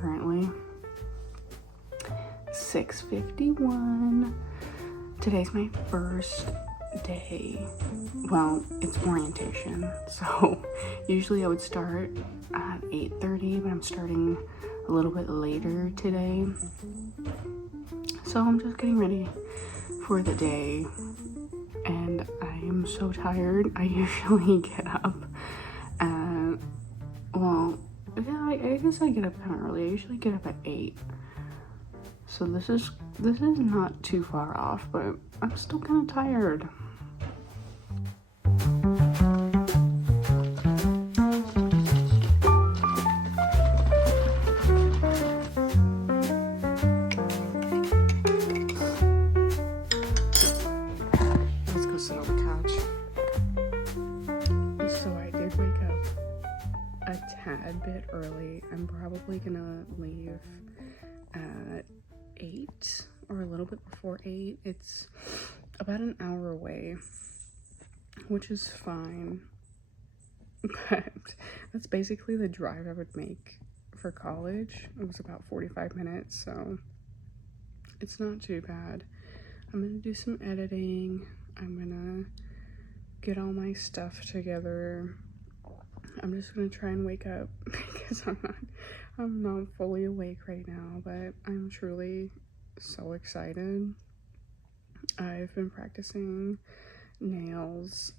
currently 6:51. Today's my first day. Well, it's orientation, so usually I would start at 8:30, but I'm starting a little bit later today. So I'm just getting ready for the day, and I am so tired. I usually get up at, well, yeah, I guess I get up kind of early. I usually get up at 8. So this is not too far off, but I'm still kind of tired. Let's go sit on the couch. So I did wake up a tad bit early. I'm probably gonna leave at 8 or a little bit before 8. It's about an hour away, which is fine, but that's basically the drive I would make for college. It was about 45 minutes, so it's not too bad. I'm gonna do some editing. I'm gonna get all my stuff together. I'm just gonna try and wake up because I'm not fully awake right now, but I'm truly so excited. I've been practicing nails.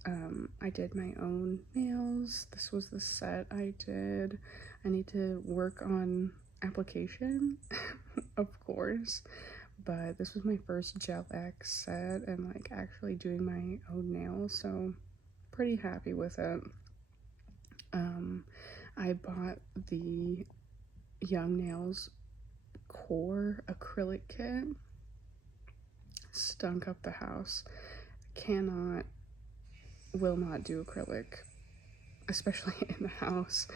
I did my own nails. This was the set I did. I need to work on application, of course, but this was my first Gel X set and like actually doing my own nails, so pretty happy with it. I bought the Young Nails Core acrylic kit. Stunk up the house. Will not do acrylic, especially in the house.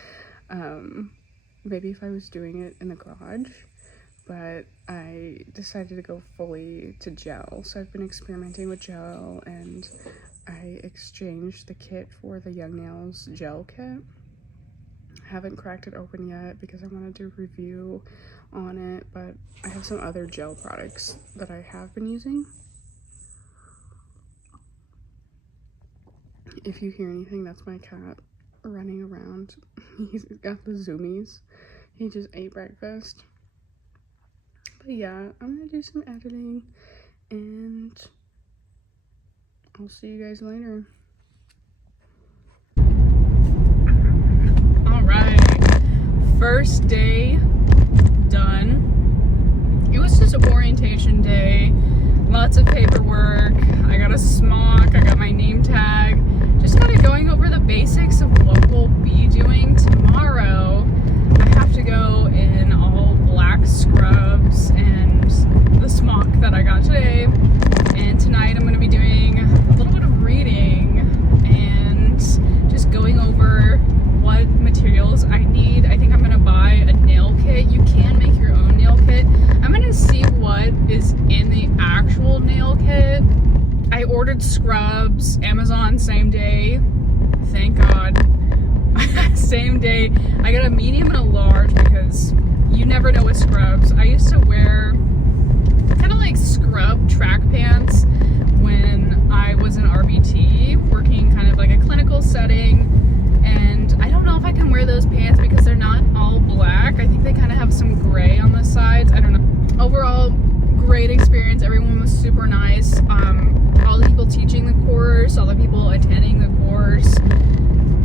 Maybe if I was doing it in the garage, but I decided to go fully to gel. So I've been experimenting with gel, and I exchanged the kit for the Young Nails gel kit. Haven't cracked it open yet because I want to do a review on it, but I have some other gel products that I have been using. If you hear anything, that's my cat running around. He's got the zoomies. He just ate breakfast. But yeah, I'm gonna do some editing, and I'll see you guys later. First day done. It was just orientation day, lots of paperwork. I got a smock, I got my name tag, just kind of going over the basics of what we'll be doing tomorrow. I have to go in all black scrubs and the smock that I got today, and tonight I'm going to be doing a little bit of reading and just going over what materials I need. I think I'm gonna buy a nail kit. You can make your own nail kit. I'm gonna see what is in the actual nail kit. I ordered scrubs, Amazon, same day. Thank God. Same day. I got a medium and a large because you never know with scrubs. I used to wear kind of like scrub track pants when I was in RBT, working kind of like a clinical setting. And I don't know if I can wear those pants because they're not all black. I think they kind of have some gray on the sides. I don't know. Overall, great experience. Everyone was super nice. All the people teaching the course, all the people attending the course.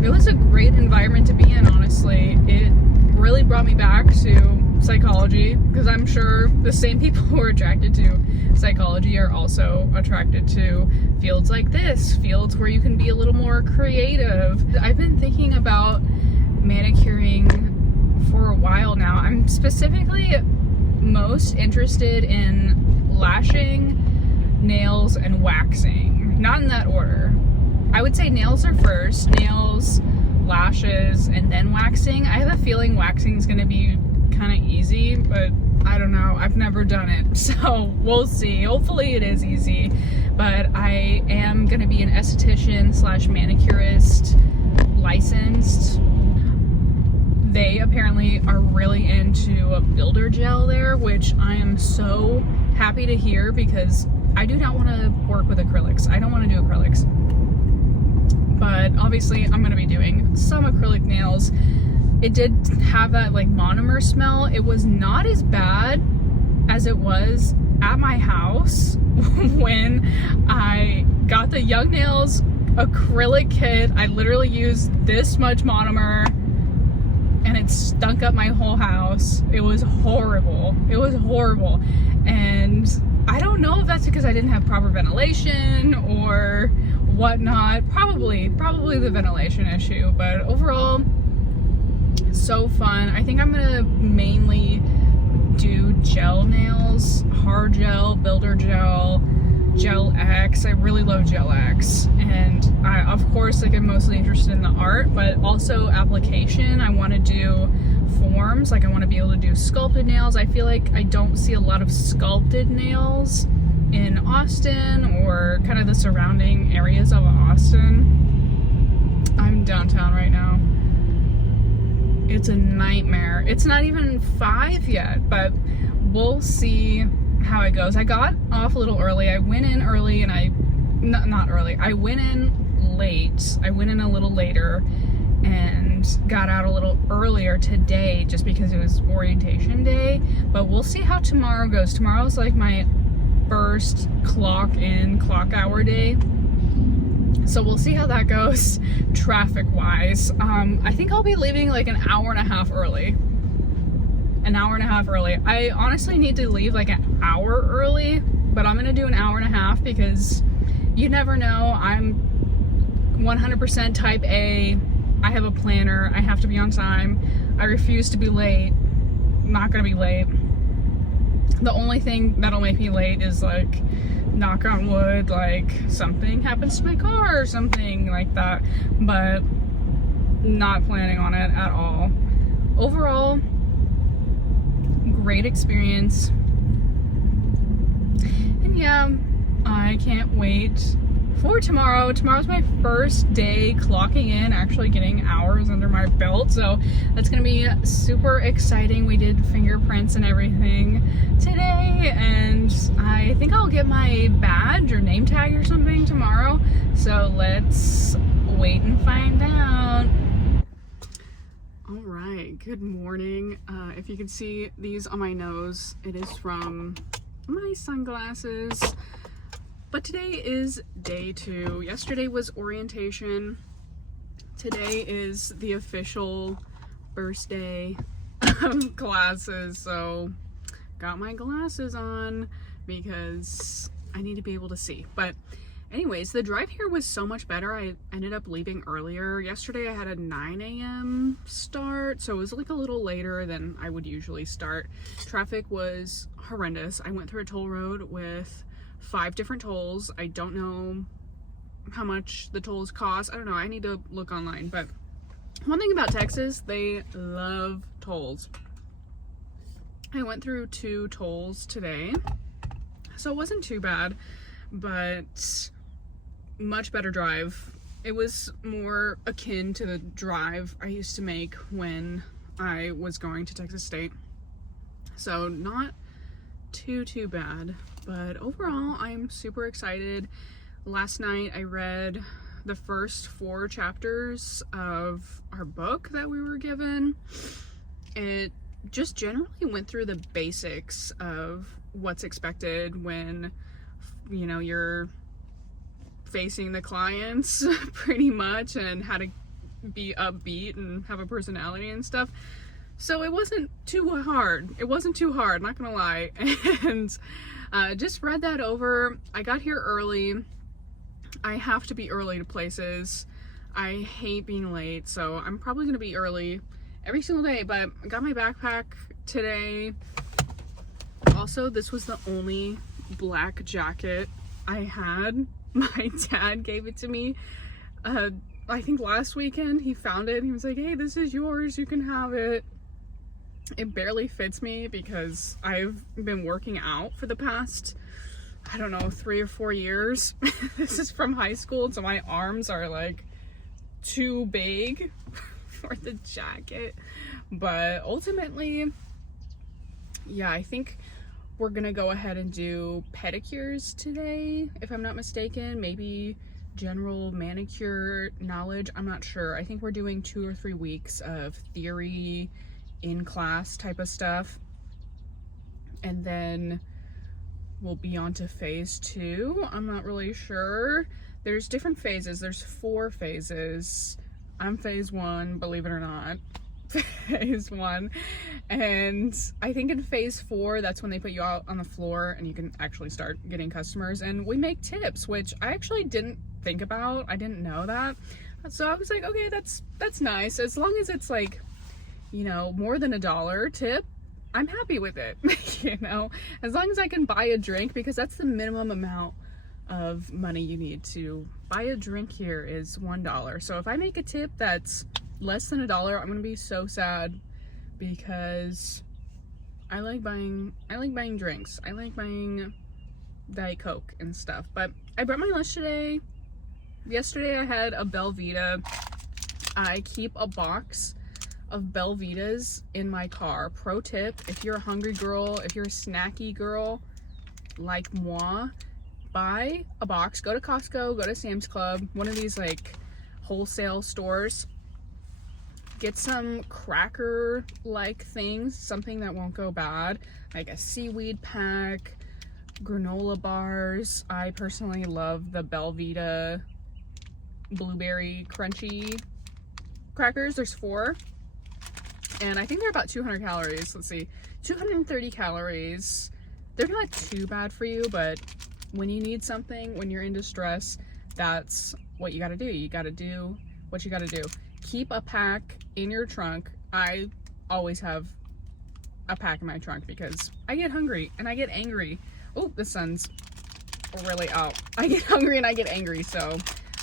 It was a great environment to be in, honestly. It really brought me back to psychology, because I'm sure the same people who are attracted to psychology are also attracted to fields like this, fields where you can be a little more creative. I've been thinking about manicuring for a while now. I'm specifically most interested in lashing, nails, and waxing. Not in that order. I would say nails are first, nails, lashes, and then waxing. I have a feeling waxing is going to be kind of easy, but I don't know. I've never done it, so we'll see. Hopefully it is easy, but I am going to be an esthetician / manicurist licensed they apparently are really into a builder gel there, which I am so happy to hear because I do not want to work with acrylics. I don't want to do acrylics. But obviously I'm going to be doing some acrylic nails. It did have that like monomer smell. It was not as bad as it was at my house when I got the Young Nails acrylic kit. I literally used this much monomer and it stunk up my whole house. It was horrible. It was horrible. And I don't know if that's because I didn't have proper ventilation or whatnot. Probably the ventilation issue, but overall, so fun. I think I'm gonna mainly do gel nails, hard gel, builder gel, Gel X. I really love Gel X, and I, of course, like I'm mostly interested in the art, but also application. I want to do forms, like I want to be able to do sculpted nails. I feel like I don't see a lot of sculpted nails in Austin or kind of the surrounding areas of Austin. I'm downtown right now. It's a nightmare. It's not even 5 yet, but we'll see how it goes. I got off a little early. I went in early and not early. I went in late. I went in a little later and got out a little earlier today just because it was orientation day. But we'll see how tomorrow goes. Tomorrow's like my first clock in, clock hour day. So we'll see how that goes traffic wise. I think I'll be leaving like an hour and a half early. An hour and a half early. I honestly need to leave like an hour early, but I'm gonna do an hour and a half because you never know. I'm 100% type A. I have a planner. I have to be on time. I refuse to be late. I'm not gonna be late. The only thing that'll make me late is like, knock on wood, like something happens to my car or something like that, but not planning on it at all. Overall, great experience. And yeah, I can't wait for tomorrow. Tomorrow's my first day clocking in, actually getting hours under my belt, so that's gonna be super exciting. We did fingerprints and everything today, and I think I'll get my badge or name tag or something tomorrow, so let's wait and find out. All right, good morning. If you can see these on my nose, it is from my sunglasses. But today is day 2. Yesterday was orientation. Today is the official first day of classes. So got my glasses on because I need to be able to see. But anyways, the drive here was so much better. I ended up leaving earlier. Yesterday I had a 9 a.m. start, so it was like a little later than I would usually start. Traffic was horrendous. I went through a toll road with 5 different tolls. I don't know how much the tolls cost. I don't know. I need to look online. But one thing about Texas, they love tolls. I went through 2 tolls today, so it wasn't too bad, but much better drive. It was more akin to the drive I used to make when I was going to Texas State. So not too bad, but overall I'm super excited. Last night I read the first 4 chapters of our book that we were given. It just generally went through the basics of what's expected when, you know, you're facing the clients pretty much, and how to be upbeat and have a personality and stuff. So it wasn't too hard. It wasn't too hard, not gonna lie. And just read that over. I got here early. I have to be early to places. I hate being late, so I'm probably gonna be early every single day, but I got my backpack today. Also, this was the only black jacket I had. My dad gave it to me, I think last weekend. He found it and he was like, hey, this is yours, you can have it. It barely fits me because I've been working out for the past, I don't know, 3 or 4 years. This is from high school, so my arms are like too big for the jacket. But ultimately, yeah, I think we're gonna go ahead and do pedicures today, if I'm not mistaken. Maybe general manicure knowledge, I'm not sure. I think we're doing 2 or 3 weeks of theory in class type of stuff, and then we'll be on to phase 2. I'm not really sure. There's different phases. There's 4 phases. I'm phase 1, believe it or not. Phase 1. And I think in phase 4, that's when they put you out on the floor and you can actually start getting customers. And we make tips, which I actually didn't think about. I didn't know that. So I was like, okay, that's nice. As long as it's like, you know, more than $1 tip, I'm happy with it. You know, as long as I can buy a drink, because that's the minimum amount of money you need to buy a drink here is $1. So if I make a tip that's less than $1, I'm gonna be so sad, because I like buying drinks. I like buying Diet Coke and stuff. But I brought my lunch today. Yesterday I had a Belvita. I keep a box of Belvitas in my car. Pro tip, if you're a hungry girl, if you're a snacky girl like moi, buy a box. Go to Costco, go to Sam's Club, one of these like wholesale stores. Get some cracker like things, something that won't go bad, like a seaweed pack, granola bars. I personally love the Belvita blueberry crunchy crackers. There's 4, and I think they're about 200 calories. Let's see, 230 calories. They're not too bad for you, but when you need something, when you're in distress, that's what you gotta do. You gotta do what you gotta do. Keep a pack in your trunk. I always have a pack in my trunk because I get hungry and I get angry. Oh, the sun's really out. I get hungry and I get angry, so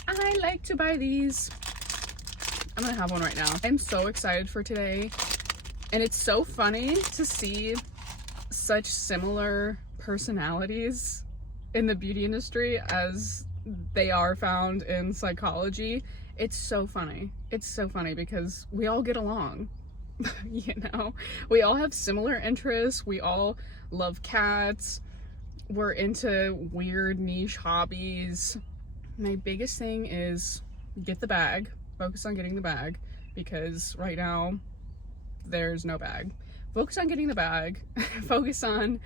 I like to buy these. I'm gonna have one right now. I'm so excited for today, and it's so funny to see such similar personalities in the beauty industry as they are found in psychology. It's so funny. It's so funny because we all get along. You know, we all have similar interests. We all love cats. We're into weird niche hobbies. My biggest thing is get the bag. Focus on getting the bag, because right now there's no bag. Focus on getting the bag. Focus on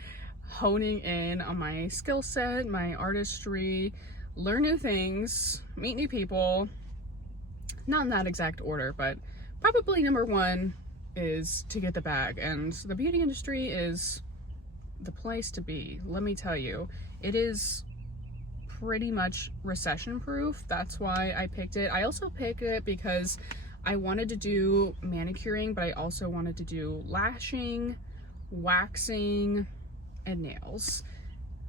honing in on my skill set, my artistry, learn new things, meet new people. Not in that exact order, but probably number 1 is to get the bag. And the beauty industry is the place to be. Let me tell you, it is pretty much recession proof. That's why I picked it. I also picked it because I wanted to do manicuring, but I also wanted to do lashing, waxing, and nails.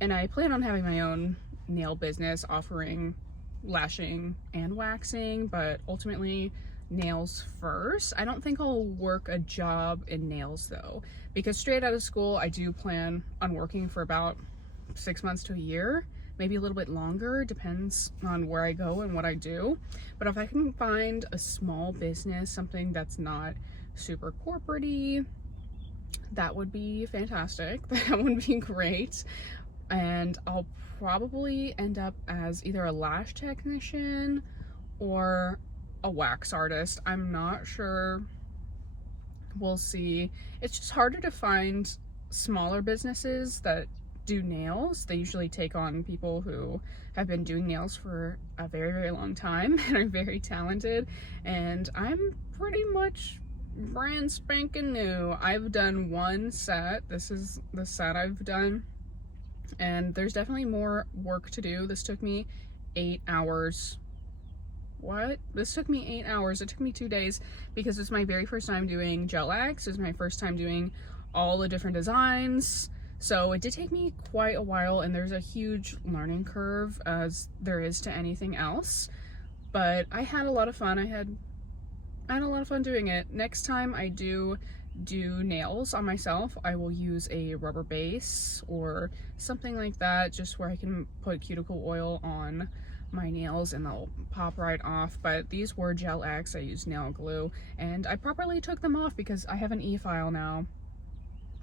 And I plan on having my own nail business offering lashing and waxing, but ultimately nails first. I don't think I'll work a job in nails though, because straight out of school I do plan on working for about 6 months to a year, maybe a little bit longer, depends on where I go and what I do. But if I can find a small business, something that's not super corporate-y, that would be fantastic. That would be great. And I'll probably end up as either a lash technician or a wax artist. I'm not sure. We'll see. It's just harder to find smaller businesses that do nails. They usually take on people who have been doing nails for a very, very long time and are very talented. And I'm pretty much brand spanking new. I've done 1 set. This is the set I've done. And there's definitely more work to do. This took me 8 hours. What? This took me 8 hours. It took me 2 days because it's my very first time doing gel X. It's my first time doing all the different designs. So it did take me quite a while, and there's a huge learning curve as there is to anything else. But I had a lot of fun. I had a lot of fun doing it. Next time I do nails on myself, I will use a rubber base or something like that, just where I can put cuticle oil on my nails and they'll pop right off. But these were Gel X. I used nail glue and I properly took them off because I have an e-file now.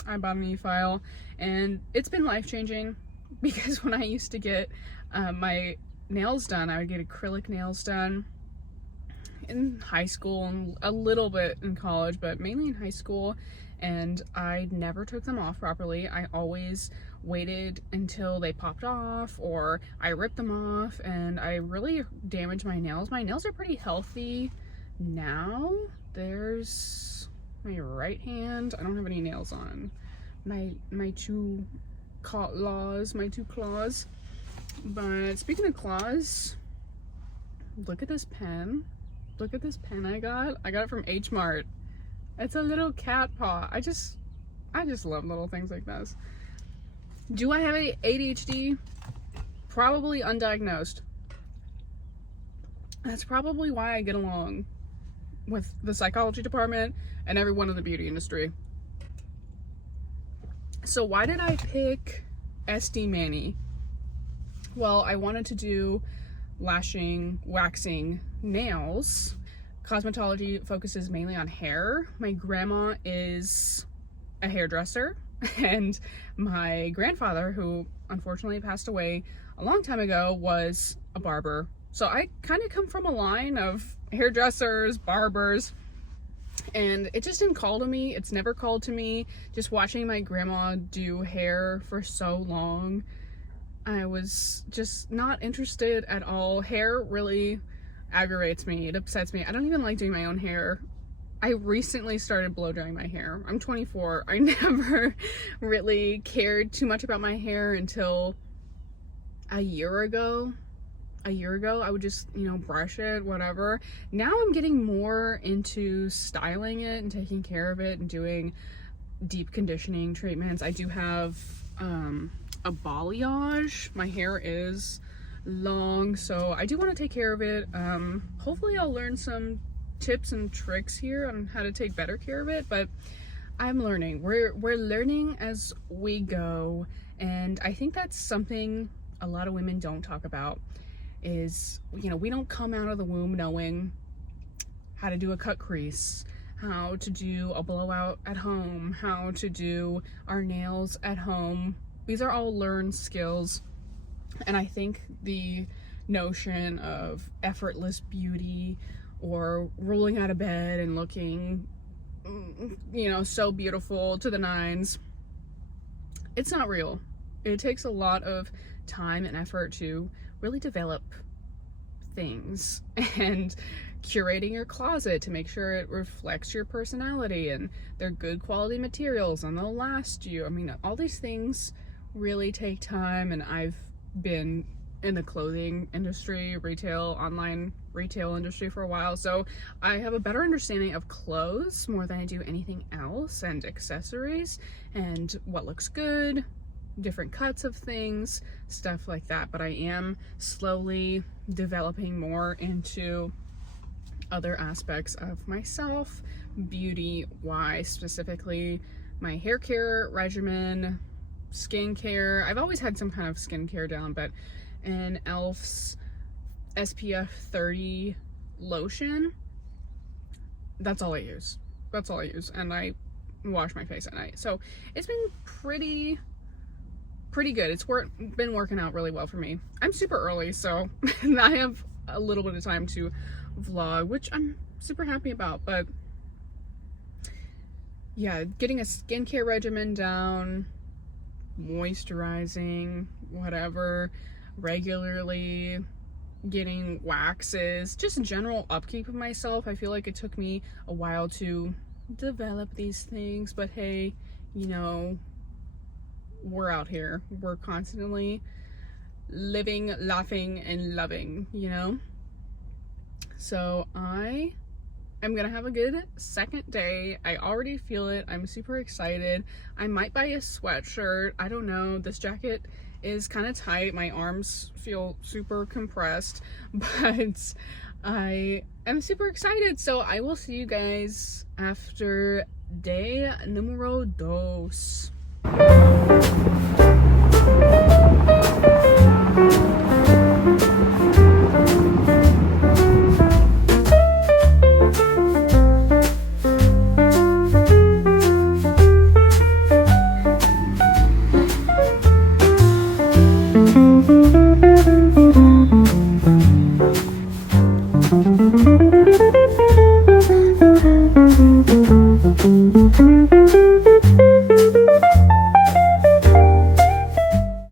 I bought an e-file and it's been life-changing, because when I used to get my nails done, I would get acrylic nails done in high school and a little bit in college, but mainly in high school, and I never took them off properly. I always waited until they popped off or I ripped them off, and I really damaged my nails. My nails are pretty healthy now. There's my right hand. I don't have any nails on. My two claws. But speaking of claws, look at this pen. Look at this pen I got. I got it from H Mart. It's a little cat paw. I just love little things like this. Do I have ADHD? Probably undiagnosed. That's probably why I get along with the psychology department and everyone in the beauty industry. So why did I pick SD Mani? Well, I wanted to do lashing, waxing, nails. Cosmetology focuses mainly on hair. My grandma is a hairdresser, and my grandfather, who unfortunately passed away a long time ago, was a barber. So I kind of come from a line of hairdressers, barbers, and it just didn't call to me. It's never called to me. Just watching my grandma do hair for so long, I was just not interested at all. Hair really aggravates me. It upsets me. I don't even like doing my own hair. I recently started blow drying my hair. I'm 24. I never really cared too much about my hair until a year ago. I would just, brush it, whatever. Now I'm getting more into styling it and taking care of it and doing deep conditioning treatments. I do have a balayage. My hair is long, so I do want to take care of it. Hopefully I'll learn some tips and tricks here on how to take better care of it, but I'm learning. We're learning as we go, and I think that's something a lot of women don't talk about. Is, we don't come out of the womb knowing how to do a cut crease, how to do a blowout at home, how to do our nails at home. These are all learned skills, and I think the notion of effortless beauty or rolling out of bed and looking, so beautiful to the nines, it's not real. It takes a lot of time and effort to really develop things, and curating your closet to make sure it reflects your personality and they're good quality materials and they'll last you. I mean, all these things really take time, and I've been in the clothing industry, online retail industry for a while, so I have a better understanding of clothes more than I do anything else, and accessories and what looks good, different cuts of things, stuff like that. But I am slowly developing more into other aspects of myself, beauty wise, specifically my hair care regimen, skincare. I've always had some kind of skincare down, but an e.l.f.'s SPF 30 lotion, that's all I use. And I wash my face at night. So it's been pretty good. It's been working out really well for me. I'm super early, so I have a little bit of time to vlog, which I'm super happy about. But yeah, getting a skincare regimen down, moisturizing, whatever, regularly, getting waxes, just general upkeep of myself. I feel like it took me a while to develop these things, but hey, we're out here. We're constantly living, laughing, and loving, So I am gonna have a good second day. I already feel it. I'm super excited. I might buy a sweatshirt. I don't know. This jacket is kind of tight. My arms feel super compressed, but I am super excited. So I will see you guys after day numero dos.